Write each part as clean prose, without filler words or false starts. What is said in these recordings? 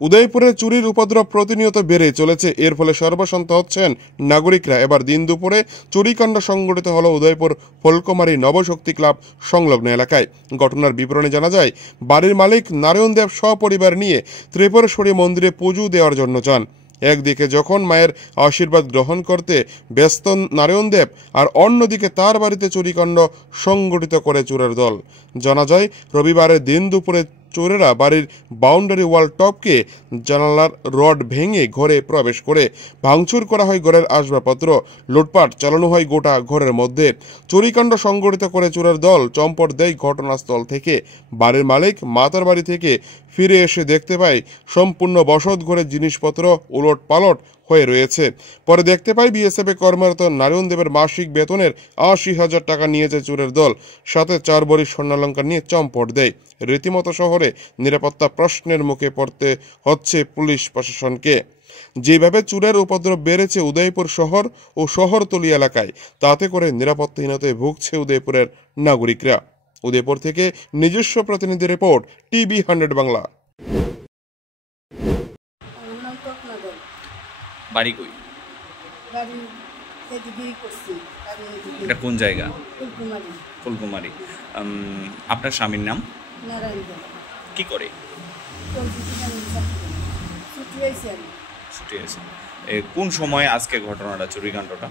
উদয়পুরে চুরির উপদ্রব প্রতিনিয়ত বেড়ে চলেছে। এর ফলে সর্বশান্ত হচ্ছেন নাগরিকরা। এবার দিন দুপুরে চুরিকাণ্ড সংঘটিত হলো উদয়পুর ফুলকুমারী নবশক্তি ক্লাব সংলগ্ন এলাকায়। ঘটনার বিবরণে জানা যায়, বাড়ির মালিক নারায়ণ দেব সপরিবার নিয়ে ত্রিপুরেশ্বরী মন্দিরে পুজো দেওয়ার জন্য যান। একদিকে যখন মায়ের আশীর্বাদ গ্রহণ করতে ব্যস্ত নারায়ণ দেব, আর অন্যদিকে তার বাড়িতে চুরিকাণ্ড সংগঠিত করে চোরের দল। জানা যায়, রবিবারের দিন দুপুরে চোরেরা বাড়ির বাউন্ডারি ওয়াল টপকে জানালার রড ভেঙে ঘরে প্রবেশ করে ভাঙচুর করা হয় ঘরের আসবাবপত্র। লুটপাট চালানো হয় গোটা ঘরের মধ্যে। চুরিকাণ্ড সংগঠিত করে চোরের দল চম্পট দেয় ঘটনাস্থল থেকে। বাড়ির মালিক মাতার বাড়ি থেকে ফিরে এসে দেখতে পায় সম্পূর্ণ বসত ঘরের জিনিসপত্র উলট পালট হয়ে রয়েছে। পরে দেখতে পাই বিএসএফে কর্মরত নারায়ণ দেবের মাসিক বেতনের ৮০,০০০ টাকা নিয়েছে চোরের দল, সাথে ৪ ভরি স্বর্ণালঙ্কার নিয়ে চম্পট দেয়। রীতিমতো শহরে নিরাপত্তা প্রশ্নের মুখে পড়তে হচ্ছে পুলিশ প্রশাসনকে। যেভাবে চোরের উপদ্রব বেড়েছে উদয়পুর শহর ও শহরতলি এলাকায়, তাতে করে নিরাপত্তাহীনতায় ভুগছে উদয়পুরের নাগরিকরা। উদয়পুর থেকে নিজস্ব প্রতিনিধি রিপোর্ট, টিভি 100 বাংলা। বাড়ি কই? এটা কোন জায়গা? ফুলকুমারী। আপনার স্বামীর নাম? কি করে? ছুটি আছে। কোন সময় আজকে ঘটনাটা, চুরিকাণ্ডটা?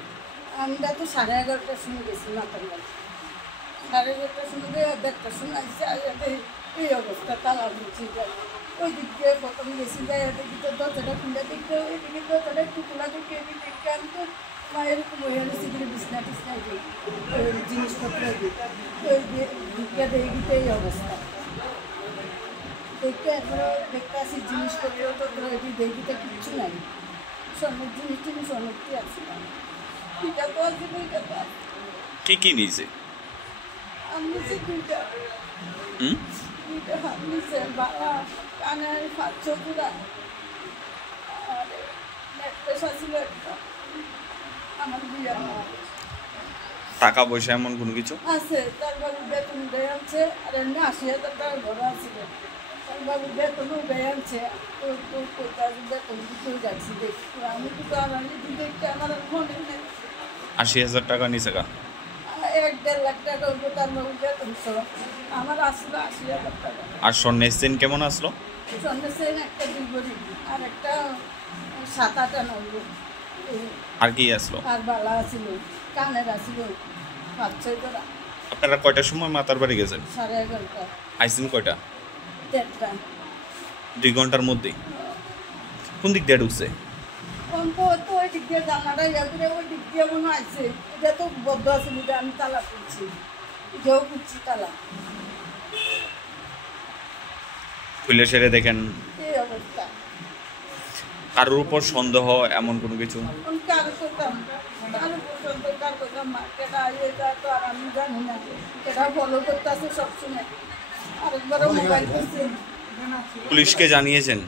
আমরা তো 11:30টার সময় গেছি মাতার বাড়ি। 11:30টার সময় 1:30টার সময় আসছে। এই অবস্থা, তালা বুঝছি। ওই দিক দিয়ে প্রথম গেছি, যাই দেখি তো দরজাটা খুলে দেখতে, ওইদিকে দরজাটা একটু খোলা দেখে দেখতে আমি তো মায়ের বইয়া গেছি দিকে বিছনা টিছনা জিনিসপত্র ওই দিকটা দেখতে এই অবস্থা দেখতে। এরপরে দেখতে আসি জিনিসপত্র তো ওইটি দেখিতে কিচ্ছু নাই। স্বর্ণের জিনিস অনেকটি আছে, দুইটা তো আছে, দুইটা তো আছে। কি নিয়েছে? আমি দুইটা হাত নিচে বাড়া, কানের 5-6 জোড়া, আর নেকলেস ছিল একটা। আমার বিয়ার টাকা পয়সা এমন কোনো কিছু আছে? তার বাবু বেতন দেয় আনছে, আর এমনি 80,000 টাকা ঘরে আছে। তার বাবু বেতনও দেয় আনছে, বেতন দিতেও যাচ্ছি দেখি। আমি তো আর দেখতে আমার মনে নেই। 80,000 টাকা নিছে কা? 1-1.5 লাখ টাকা হইব তার বাবু বেতন সহ। আমার আসলো 80,000 টাকা। আর স্বর্ণের চেন কেমন আসলো? স্বর্ণের চেন একটা 2 ভরি, আর একটা 7-8 আনা হইব। আর কি আসলো? আর বালা আছিল, কানের আছিল 5-6 জোড়া। আপনারা কয়টার সময় মাতার বাড়ি গেছেন? 11:30টা। আইসেন কয়টা? 1:30টা। 2 ঘন্টার মধ্যেই? কোন দিক দিয়ে ঢুকছে? তো ওই দিক দিয়ে জানাটা ইয়াদের ওই দিক দিয়ে মনে আছে। এটা তো বদ্ধ আছে, আমি তালা খুলছি, যেও খুলছি তালা। খুলে সেরে দেখেন এই অবস্থা। কারোর উপর সন্দেহ এমন কোনো কিছু? কারো করতাম, কার করতাম মার্কেটা এটা তো আর আমি জানি না। এটা ফলো করতে আছে সবসময়। আরেকবারও মোবাইল করছি। পুলিশকে জানিয়েছেন?